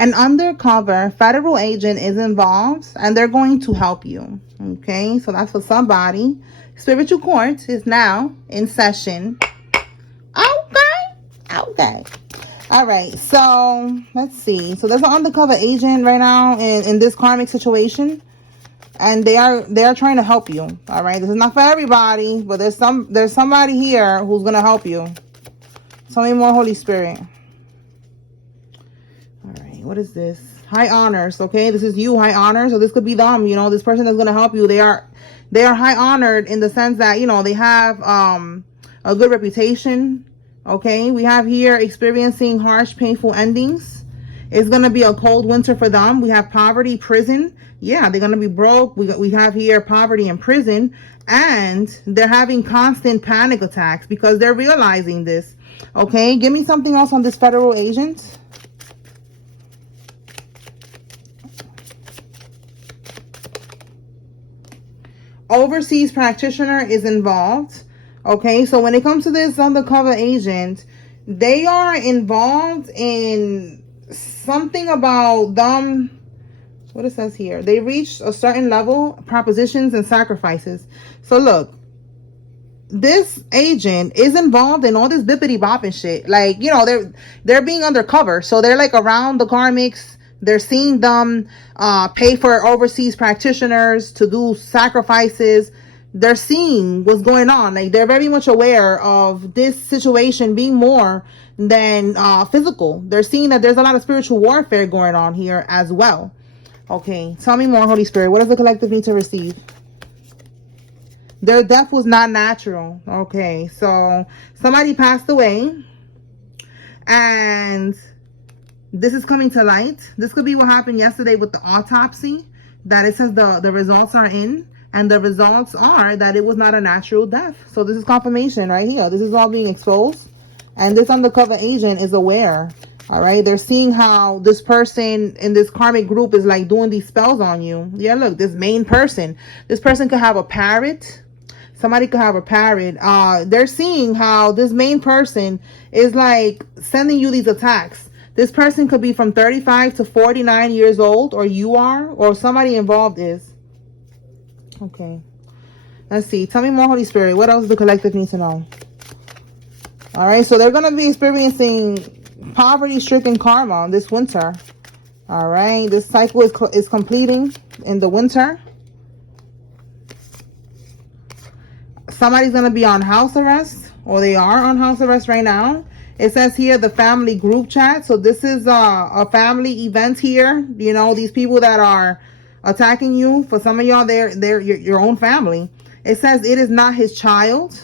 An undercover federal agent is involved, and they're going to help you. Okay, so that's for somebody. Spiritual court is now in session. Okay. All right, so let's see. So there's an undercover agent right now in this karmic situation, and they are trying to help you. All right, this is not for everybody, but there's somebody here who's gonna help you. Tell me more, Holy Spirit. All right, what is this? High honors. Okay, this is you, high honors. So this could be them. You know, this person that's gonna help you. They are high honored in the sense that, you know, they have a good reputation. Okay, we have here experiencing harsh, painful endings. It's going to be a cold winter for them. We have poverty, prison. Yeah, they're going to be broke. We have here poverty and prison. And they're having constant panic attacks because they're realizing this. Okay, give me something else on this federal agent. Overseas practitioner is involved. Okay, so when it comes to this undercover agent, they are involved in something about them. What it says here, they reached a certain level, propositions and sacrifices. So look, this agent is involved in all this bippity bop and shit. Like, you know, they're being undercover, so they're like around the karmics. They're seeing them pay for overseas practitioners to do sacrifices. They're seeing what's going on. Like, they're very much aware of this situation being more than physical. They're seeing that there's a lot of spiritual warfare going on here as well. Okay, tell me more, Holy Spirit. What does the collective need to receive? Their death was not natural. Okay, so somebody passed away, and this is coming to light. This could be what happened yesterday with the autopsy, that it says the results are in. And the results are that it was not a natural death. So this is confirmation right here. This is all being exposed. And this undercover agent is aware. All right. They're seeing how this person in this karmic group is like doing these spells on you. Yeah, look, this main person. This person could have a parrot. Somebody could have a parrot. They're seeing how this main person is like sending you these attacks. This person could be from 35 to 49 years old, or you are, or somebody involved is. Okay, let's see. Tell me more, Holy Spirit. What else the collective needs to know? All right, so they're going to be experiencing poverty-stricken karma this winter. All right, this cycle is completing in the winter. Somebody's going to be on house arrest, or they are on house arrest right now. It says here the family group chat. So this is a family event here. You know, these people that are attacking you, for some of y'all, they're your own family. It says it is not his child,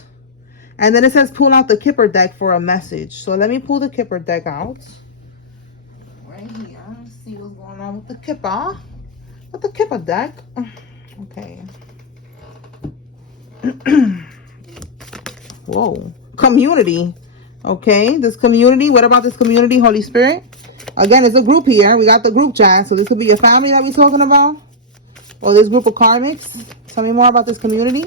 and then it says pull out the Kipper deck for a message. So let me pull the Kipper deck out right here. Let's see what's going on with the Kipper. With the Kipper deck. Okay. Whoa. Community. Okay, this community. What about this community, Holy Spirit? Again, it's a group here. We got the group chat. So this could be a family that we're talking about. Or this group of karmics. Tell me more about this community.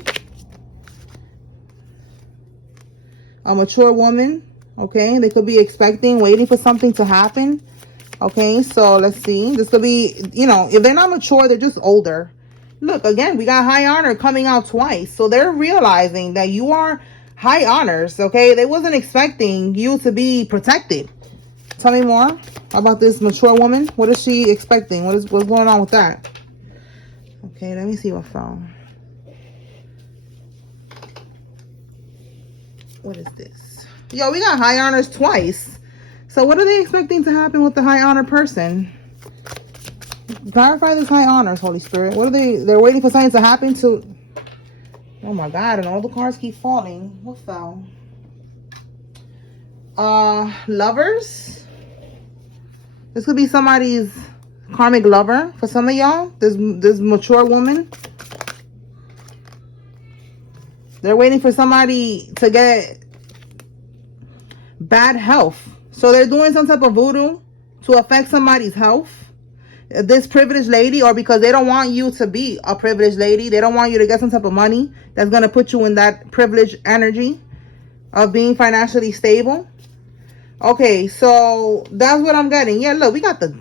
A mature woman. Okay, they could be expecting, waiting for something to happen. Okay, so let's see. This could be, you know, if they're not mature, they're just older. Look, again, we got high honor coming out twice. So they're realizing that you are high honors. Okay, they wasn't expecting you to be protected. Tell me more about this mature woman. What is she expecting? What's going on with that? Okay, let me see what fell. What is this? Yo, we got high honors twice. So what are they expecting to happen with the high honor person? Clarify this high honors, Holy Spirit. What are they're waiting for something to happen to... Oh my God, and all the cards keep falling. What fell? Lovers. This could be somebody's karmic lover for some of y'all. This mature woman. They're waiting for somebody to get bad health. So they're doing some type of voodoo to affect somebody's health. This privileged lady, or because they don't want you to be a privileged lady. They don't want you to get some type of money that's going to put you in that privileged energy of being financially stable. Okay, so that's what I'm getting. Yeah, look, we got the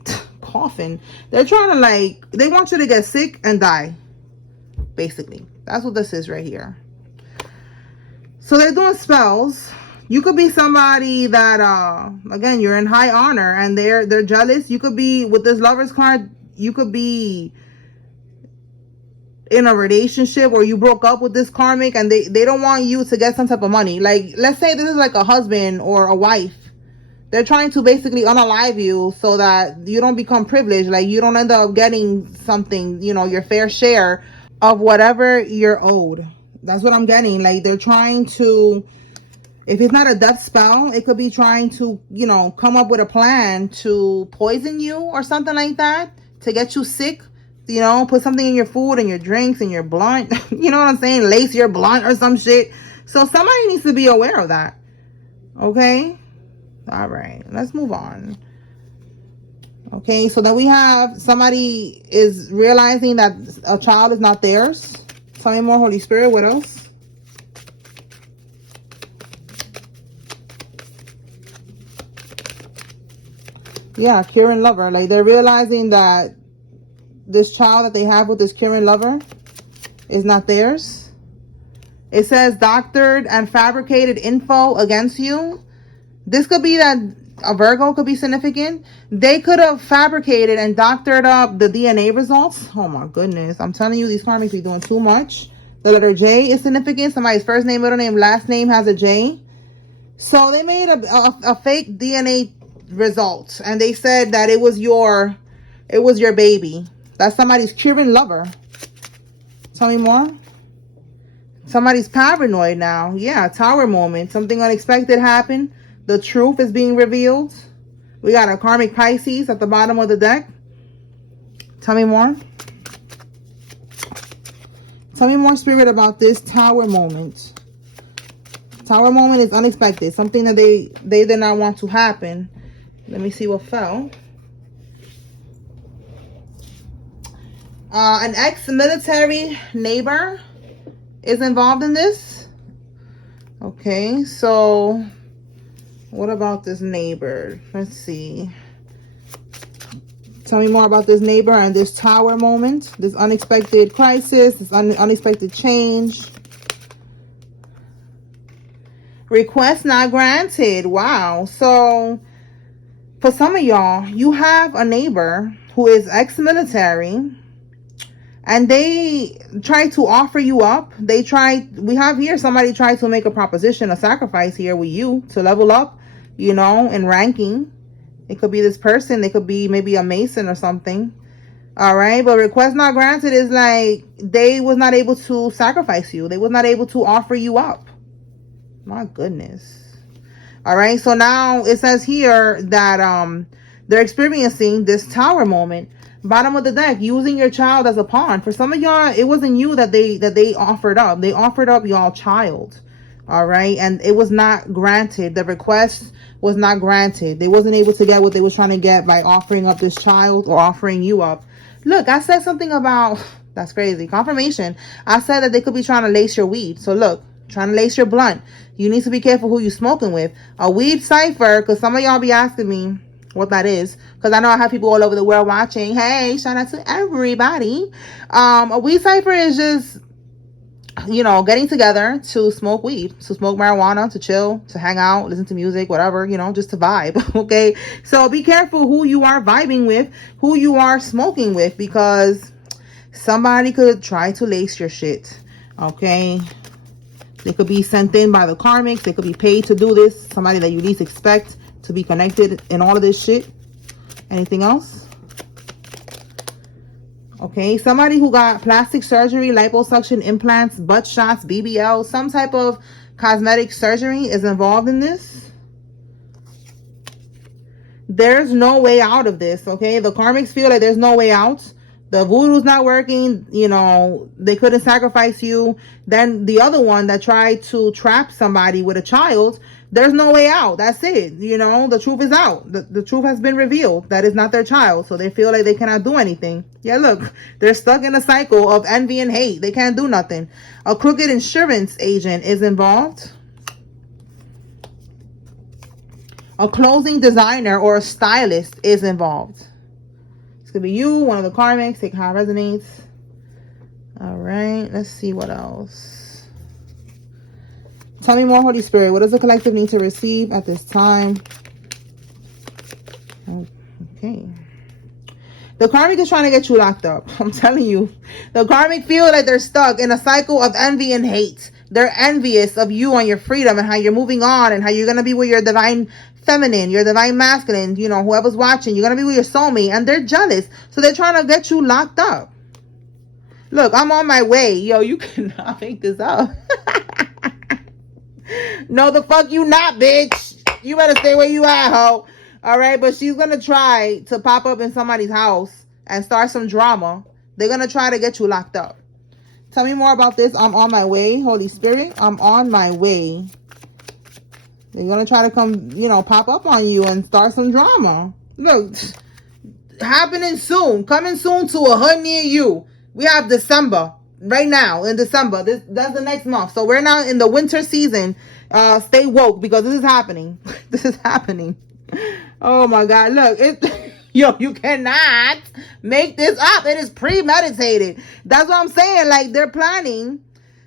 coffin. They're trying to, like, they want you to get sick and die. Basically. That's what this is right here. So they're doing spells. You could be somebody that, again, you're in high honor and they're jealous. You could be, with this Lover's card, you could be in a relationship or you broke up with this karmic and they don't want you to get some type of money. Like, let's say this is like a husband or a wife. They're trying to basically unalive you so that you don't become privileged. Like, you don't end up getting something, you know, your fair share of whatever you're owed. That's what I'm getting. Like, they're trying to, if it's not a death spell, it could be trying to, you know, come up with a plan to poison you or something like that, to get you sick, you know, put something in your food and your drinks and your blunt, you know what I'm saying, lace your blunt or some shit. So somebody needs to be aware of that. Okay? All right, let's move on. Okay, so then we have somebody is realizing that a child is not theirs. Tell me more, Holy Spirit. What else? Yeah, Kieran lover. Like, they're realizing that this child that they have with this Kieran lover is not theirs. It says doctored and fabricated info against you. This could be that a Virgo could be significant. They could have fabricated and doctored up the DNA results. Oh my goodness. I'm telling you, these karmics be doing too much. The letter J is significant. Somebody's first name, middle name, last name has a J. So they made a fake DNA result. And they said that it was your baby. That's somebody's Kieran lover. Tell me more. Somebody's paranoid now. Yeah, tower moment. Something unexpected happened. The truth is being revealed. We got a karmic Pisces at the bottom of the deck. Tell me more. Tell me more, Spirit, about this tower moment. Tower moment is unexpected. Something that they did not want to happen. Let me see what fell. An ex-military neighbor is involved in this. Okay, so what about this neighbor? Let's see. Tell me more about this neighbor and this tower moment. This unexpected crisis, this unexpected change. Request not granted. Wow. So for some of y'all, you have a neighbor who is ex-military and they try to offer you up. We have here somebody tried to make a proposition, a sacrifice here with you to level up, you know, in ranking. It could be this person. It could be maybe a Mason or something. All right. But request not granted is like they was not able to sacrifice you. They was not able to offer you up. My goodness. All right. So now it says here that they're experiencing this tower moment. Bottom of the deck, using your child as a pawn. For some of y'all, it wasn't you that they offered up. They offered up y'all child. All right. And it was not granted. The request was not granted. They wasn't able to get what they was trying to get by offering up this child or offering you up. Look, I said something about, that's crazy, confirmation. I said that they could be trying to lace your weed. So look, trying to lace your blunt. You need to be careful who you smoking with. A weed cipher, because some of y'all be asking me what that is, because I know I have people all over the world watching. Hey, shout out to everybody. A weed cipher is just, you know, getting together to smoke weed, to smoke marijuana, to chill, to hang out, listen to music, whatever, you know, just to vibe. Okay, so be careful who you are vibing with, who you are smoking with, because somebody could try to lace your shit. Okay, they could be sent in by the karmics. They could be paid to do this. Somebody that you least expect to be connected in all of this shit. Anything else? Okay, somebody who got plastic surgery, liposuction, implants, butt shots, BBL, some type of cosmetic surgery is involved in this. There's no way out of this, okay? The karmics feel like there's no way out. The voodoo's not working, you know, they couldn't sacrifice you. Then the other one that tried to trap somebody with a child, there's no way out. That's it. You know, the truth is out. The truth has been revealed. That is not their child. So they feel like they cannot do anything. Yeah, look, they're stuck in a cycle of envy and hate. They can't do nothing. A crooked insurance agent is involved. A clothing designer or a stylist is involved. This could be you, one of the karmics. Take how it resonates. All right, let's see what else. Tell me more, Holy Spirit. What does the collective need to receive at this time? Okay. The karmic is trying to get you locked up. I'm telling you. The karmic feel like they're stuck in a cycle of envy and hate. They're envious of you and your freedom and how you're moving on and how you're going to be with your divine feminine, your divine masculine, you know, whoever's watching. You're going to be with your soulmate, and they're jealous. So they're trying to get you locked up. Look, I'm on my way. Yo, you cannot make this up. No, the fuck you not, bitch. You better stay where you at, ho. All right, but she's going to try to pop up in somebody's house and start some drama. They're going to try to get you locked up. Tell me more about this. I'm on my way, Holy Spirit. I'm on my way. They're going to try to come, you know, pop up on you and start some drama. Look, happening soon. Coming soon to a hood near you. We have December. Right now, in December. That's the next month. So we're now in the winter season. Stay woke because this is happening. This is happening. Oh my God. Look, yo, you cannot make this up. It is premeditated. That's what I'm saying. Like, they're planning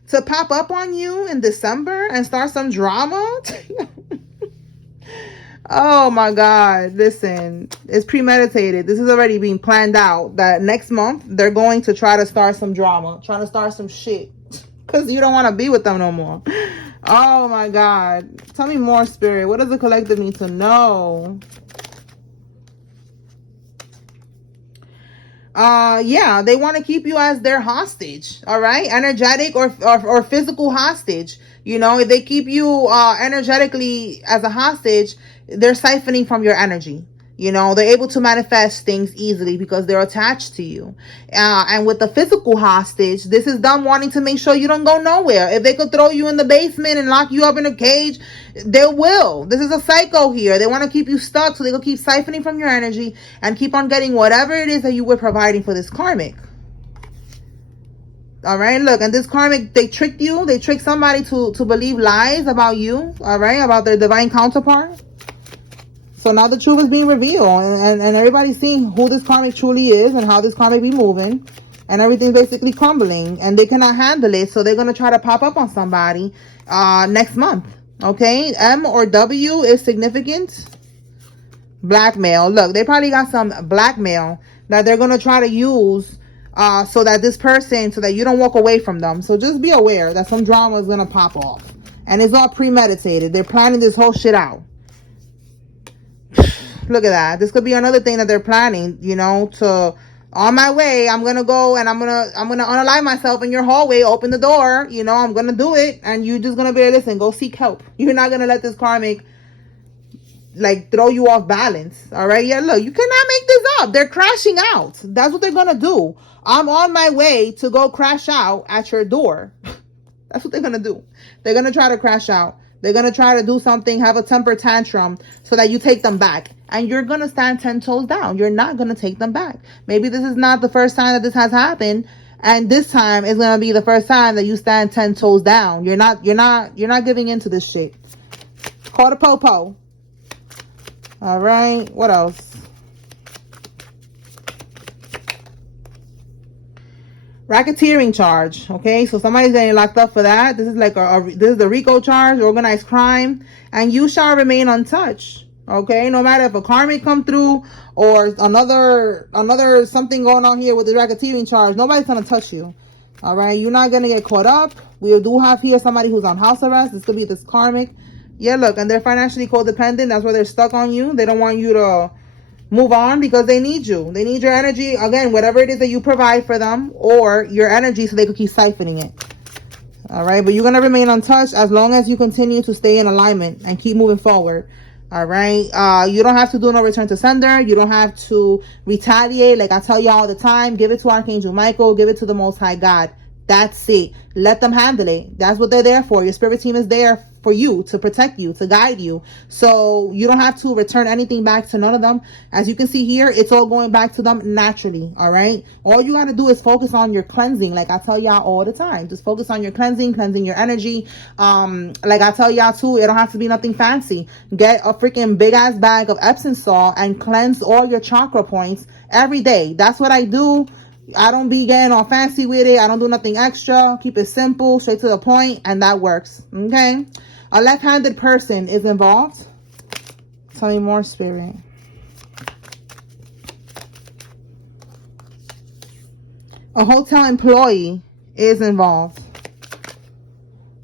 to pop up on you in December and start some drama. Oh my God. Listen, it's premeditated. This is already being planned out that next month they're going to try to start some drama, trying to start some shit because you don't want to be with them no more. Oh my God. Tell me more, Spirit. What does the collective need to know? Yeah, they want to keep you as their hostage. All right, energetic or physical hostage. You know, if they keep you energetically as a hostage, they're siphoning from your energy. You know, they're able to manifest things easily because they're attached to you. And with the physical hostage, this is them wanting to make sure you don't go nowhere. If they could throw you in the basement and lock you up in a cage, they will. This is a cycle here. They want to keep you stuck so they can keep siphoning from your energy and keep on getting whatever it is that you were providing for this karmic. All right, look, and this karmic, they tricked you. They tricked somebody to believe lies about you, all right, about their divine counterpart. So now the truth is being revealed, and everybody's seeing who this karmic truly is and how this karmic be moving, and everything's basically crumbling, and they cannot handle it, so they're going to try to pop up on somebody next month, okay? M or W is significant. Blackmail. Look, they probably got some blackmail that they're going to try to use so that this person, so that you don't walk away from them. So just be aware that some drama is going to pop off, and it's all premeditated. They're planning this whole shit out. Look at that. This could be another thing that they're planning, you know, to, on my way, I'm going to go and I'm going to unalive myself in your hallway, open the door, you know, I'm going to do it. And you're just going to be, listen, go seek help. You're not going to let this karmic, like, throw you off balance. All right. Yeah. Look, you cannot make this up. They're crashing out. That's what they're going to do. I'm on my way to go crash out at your door. That's what they're going to do. They're going to try to crash out. They're going to try to do something, have a temper tantrum so that you take them back. And you're going to stand 10 toes down. You're not going to take them back. Maybe this is not the first time that this has happened. And this time is going to be the first time that you stand 10 toes down. You're not giving into this shit. Call the po-po. All right. What else? Racketeering charge. Okay, so somebody's getting locked up for that. This is like this is the RICO charge, organized crime, and you shall remain untouched. Okay, no matter if a karmic come through or another something going on here with the racketeering charge, nobody's gonna touch you. All right, you're not gonna get caught up. We do have here somebody who's on house arrest. This could be this karmic. Yeah, look, and they're financially codependent. That's why they're stuck on you. They don't want you to move on because they need you. They need your energy. Again, whatever it is that you provide for them, or your energy, so they could keep siphoning it. All right, but you're going to remain untouched as long as you continue to stay in alignment and keep moving forward. All right. You don't have to do no return to sender. You don't have to retaliate. Like I tell you all the time, give it to Archangel Michael. Give it to the Most High God. That's it. Let them handle it. That's what they're there for. Your spirit team is there for you, to protect you, to guide you. So you don't have to return anything back to none of them. As you can see here, it's all going back to them naturally. All right. All you got to do is focus on your cleansing. Like I tell y'all all the time, just focus on your cleansing your energy. Like I tell y'all too, it don't have to be nothing fancy. Get a freaking big ass bag of Epsom salt and cleanse all your chakra points every day. That's what I do. I don't be getting all fancy with it. I don't do nothing extra. Keep it simple, straight to the point, and that works. Okay. A left-handed person is involved. Tell me more, Spirit. A hotel employee is involved.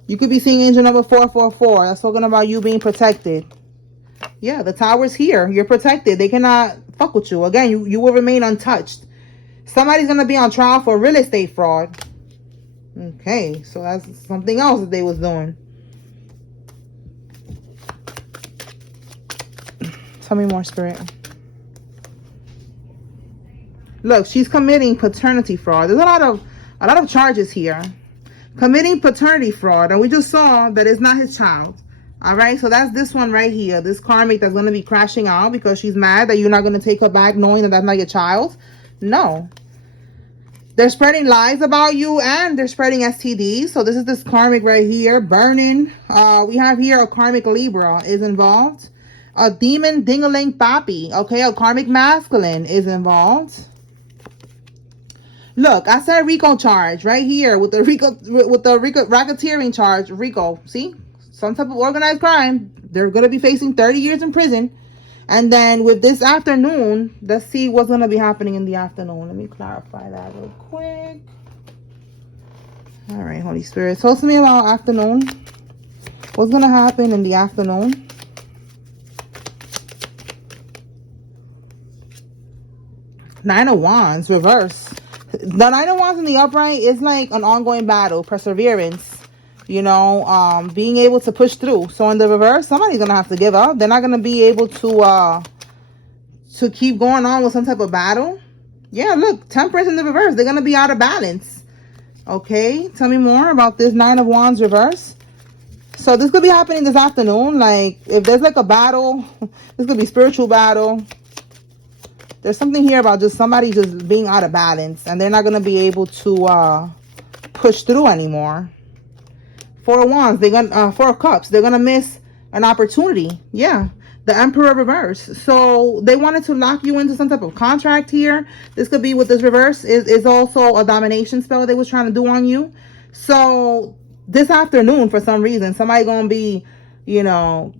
You could be seeing angel number 444. That's talking about you being protected. Yeah, the tower's here. You're protected. They cannot fuck with you. Again, you will remain untouched. Somebody's going to be on trial for real estate fraud. Okay, so that's something else that they was doing. Tell me more, Spirit. Look, she's committing paternity fraud. There's a lot of charges here. Committing paternity fraud. And we just saw that it's not his child. All right, so that's this one right here. This karmic that's going to be crashing out because she's mad that you're not going to take her back knowing that that's not your child. No. They're spreading lies about you and they're spreading STDs. So this is this karmic right here, burning. We have here a karmic Libra is involved. A demon dingaling papi. Okay, a karmic masculine is involved. Look, I said RICO charge right here with the RICO racketeering charge. RICO, see? Some type of organized crime. They're going to be facing 30 years in prison. And then with this afternoon, let's see what's going to be happening in the afternoon. Let me clarify that real quick. All right, Holy Spirit. Talk to me about afternoon. What's going to happen in the afternoon? Nine of Wands, reverse. The Nine of Wands in the upright is like an ongoing battle, perseverance. You know, being able to push through. So in the reverse, somebody's going to have to give up. They're not going to be able to keep going on with some type of battle. Yeah, look, Temperance in the reverse. They're going to be out of balance. Okay, tell me more about this Nine of Wands reverse. So this could be happening this afternoon. Like, if there's like a battle, this could be spiritual battle. There's something here about just somebody just being out of balance. And they're not going to be able to push through anymore. Four of Wands, Four of Cups, they're gonna miss an opportunity. Yeah, the Emperor reverse. So they wanted to lock you into some type of contract here. This could be with this reverse is also a domination spell they was trying to do on you. So this afternoon, for some reason, somebody gonna be, you know,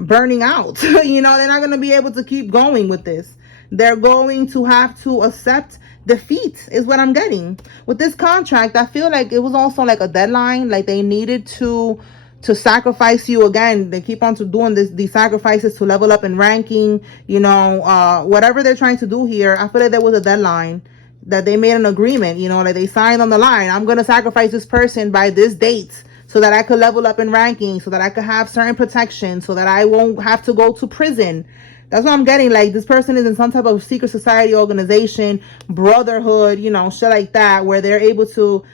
burning out. You know, they're not gonna be able to keep going with this. They're going to have to accept defeat is what I'm getting with this contract. I feel like it was also like a deadline, like they needed to sacrifice you again. They keep on doing these sacrifices to level up in ranking, you know, whatever they're trying to do here. I feel like there was a deadline that they made an agreement, you know, like they signed on the line. I'm going to sacrifice this person by this date so that I could level up in ranking, so that I could have certain protection, so that I won't have to go to prison. That's what I'm getting. Like, this person is in some type of secret society organization, brotherhood, you know, shit like that, where they're able to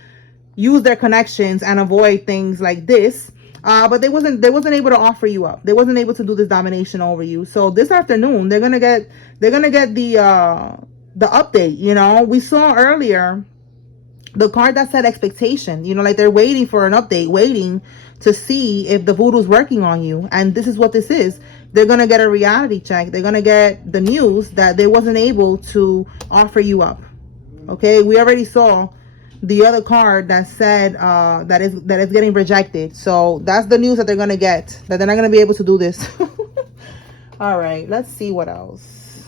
use their connections and avoid things like this. But they wasn't able to offer you up. They wasn't able to do this domination over you. So this afternoon, they're gonna get the update. You know, we saw earlier the card that said expectation. You know, like they're waiting for an update, waiting to see if the voodoo's working on you. And this is what this is. They're going to get a reality check. They're going to get the news that they wasn't able to offer you up. Okay, we already saw the other card that said that is getting rejected. So that's the news that they're going to get, that they're not going to be able to do this. All right, let's see what else.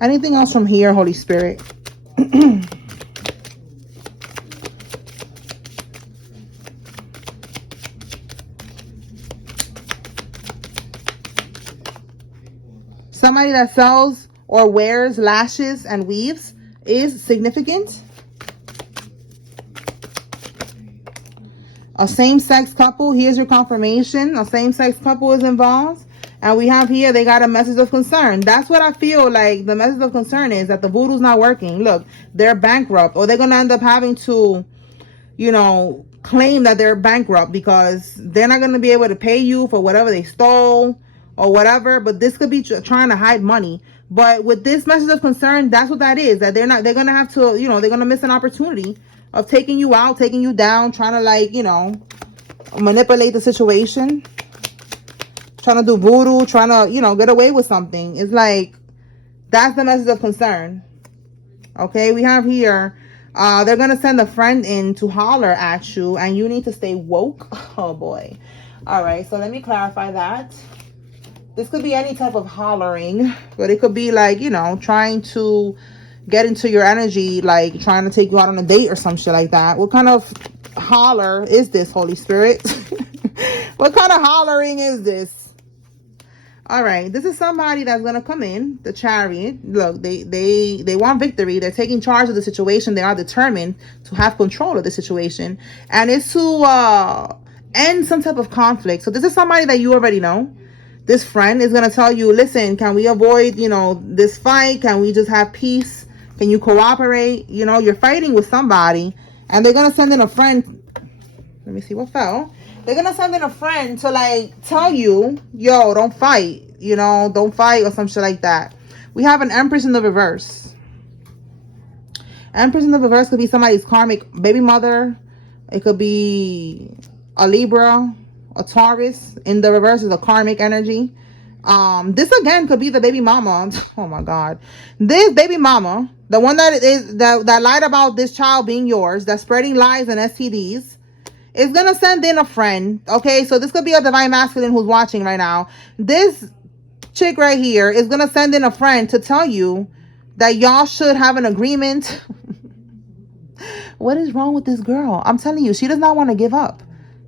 Anything else from here, Holy Spirit? Somebody that sells or wears lashes and weaves is significant. A same-sex couple, here's your confirmation. A same-sex couple is involved. And we have here, they got a message of concern. That's what I feel like the message of concern is, that the voodoo's not working. Look, they're bankrupt, or they're going to end up having to, you know, claim that they're bankrupt because they're not going to be able to pay you for whatever they stole or whatever. But this could be trying to hide money. But with this message of concern, that's what that is. That they're going to have to, they're going to miss an opportunity of taking you out, taking you down, trying to like, manipulate the situation, trying to do voodoo, trying to, get away with something. It's like, that's the message of concern. Okay, we have here, they're going to send a friend in to holler at you, and you need to stay woke. Oh, boy. All right, so let me clarify that. This could be any type of hollering, but it could be like, trying to get into your energy, like trying to take you out on a date or some shit like that. What kind of holler is this, Holy Spirit? What kind of hollering is this? All right, this is somebody that's going to come in, the Chariot. Look, they want victory. They're taking charge of the situation. They are determined to have control of the situation. And it's to end some type of conflict. So this is somebody that you already know. This friend is going to tell you, listen, can we avoid, this fight? Can we just have peace? Can you cooperate? You're fighting with somebody. And they're going to send in a friend. Let me see what fell. They're going to send in a friend to like tell you, yo, don't fight, don't fight or some shit like that. We have an Empress in the reverse. Empress in the reverse could be somebody's karmic baby mother. It could be a Libra, a Taurus. In the reverse is a karmic energy. This again could be the baby mama. Oh my God. This baby mama, the one that lied about this child being yours, that's spreading lies and STDs, is gonna send in a friend. Okay, so this could be a divine masculine who's watching right now. This chick right here is gonna send in a friend to tell you that y'all should have an agreement. What is wrong with this girl? I'm telling you, she does not want to give up.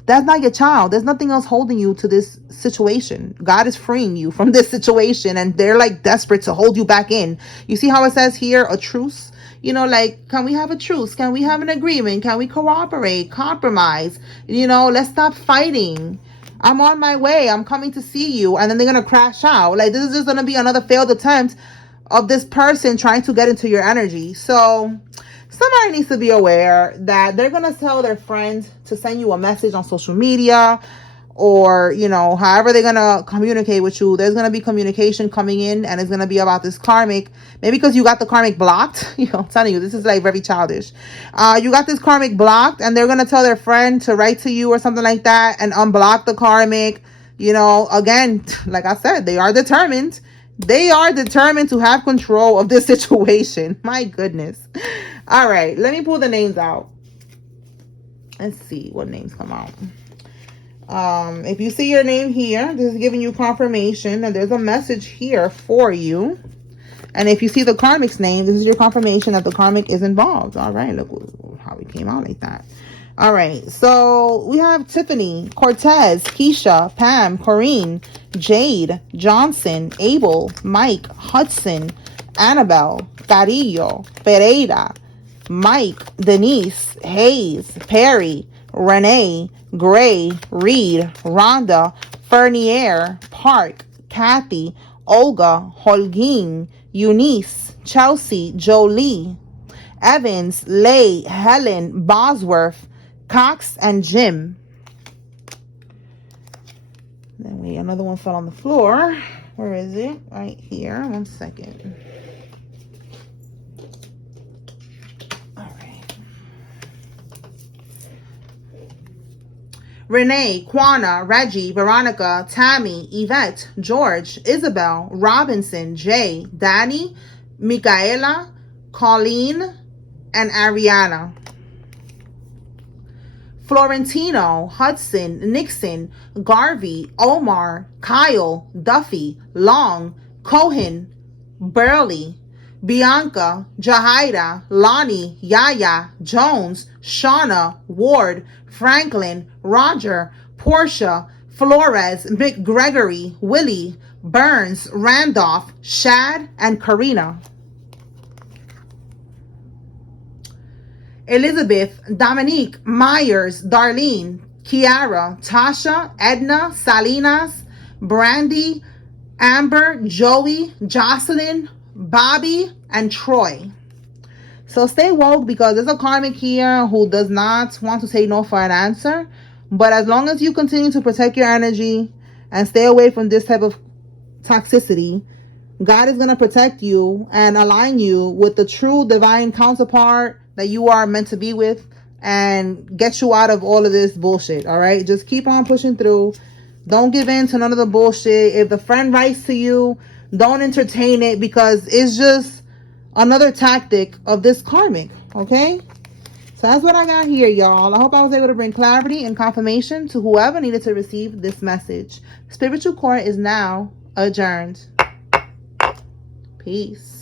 That's not your child. There's nothing else holding you to this situation. God is freeing you from this situation, and they're like desperate to hold you back in. You see how it says here, a truce? Like, can we have a truce? Can we have an agreement? Can we cooperate, compromise? Let's stop fighting. I'm on my way. I'm coming to see you. And then they're going to crash out. Like, this is just going to be another failed attempt of this person trying to get into your energy. So somebody needs to be aware that they're going to tell their friends to send you a message on social media, or, however they're going to communicate with you. There's going to be communication coming in, and it's going to be about this karmic. Maybe because you got the karmic blocked. I'm telling you, this is like very childish. You got this karmic blocked, and they're going to tell their friend to write to you or something like that and unblock the karmic. Again, like I said, they are determined. They are determined to have control of this situation. My goodness. All right, let me pull the names out. Let's see what names come out. If you see your name here, this is giving you confirmation that there's a message here for you. And if you see the karmic's name, this is your confirmation that the karmic is involved. All right, look how we came out like that. All right, so we have Tiffany, Cortez, Keisha, Pam, Corrine, Jade, Johnson, Abel, Mike, Hudson, Annabelle, Carillo, Pereira, Mike, Denise, Hayes, Perry, Renee, Gray, Reed, Rhonda, Fernier, Park, Kathy, Olga, Holguin, Eunice, Chelsea, Jolie, Evans, Lay, Helen, Bosworth, Cox, and Jim. Then wait, another one fell on the floor. Where is it? Right here. 1 second. Renee, Quana, Reggie, Veronica, Tammy, Yvette, George, Isabel, Robinson, Jay, Danny, Michaela, Colleen, and Ariana. Florentino, Hudson, Nixon, Garvey, Omar, Kyle, Duffy, Long, Cohen, Burley, Bianca, Jahida, Lonnie, Yaya, Jones, Shauna, Ward, Franklin, Roger, Portia, Flores, McGregory, Willie, Burns, Randolph, Shad, and Karina. Elizabeth, Dominique, Myers, Darlene, Kiara, Tasha, Edna, Salinas, Brandy, Amber, Joey, Jocelyn, Bobby, and Troy. So stay woke, because there's a karmic here who does not want to say no for an answer. But as long as you continue to protect your energy and stay away from this type of toxicity, God is going to protect you and align you with the true divine counterpart that you are meant to be with, and get you out of all of this bullshit. All right, just keep on pushing through. Don't give in to none of the bullshit. If the friend writes to you, don't entertain it, because it's just another tactic of this karmic. Okay, so that's what I got here, y'all. I hope I was able to bring clarity and confirmation to whoever needed to receive this message. Spiritual Court is now adjourned. Peace.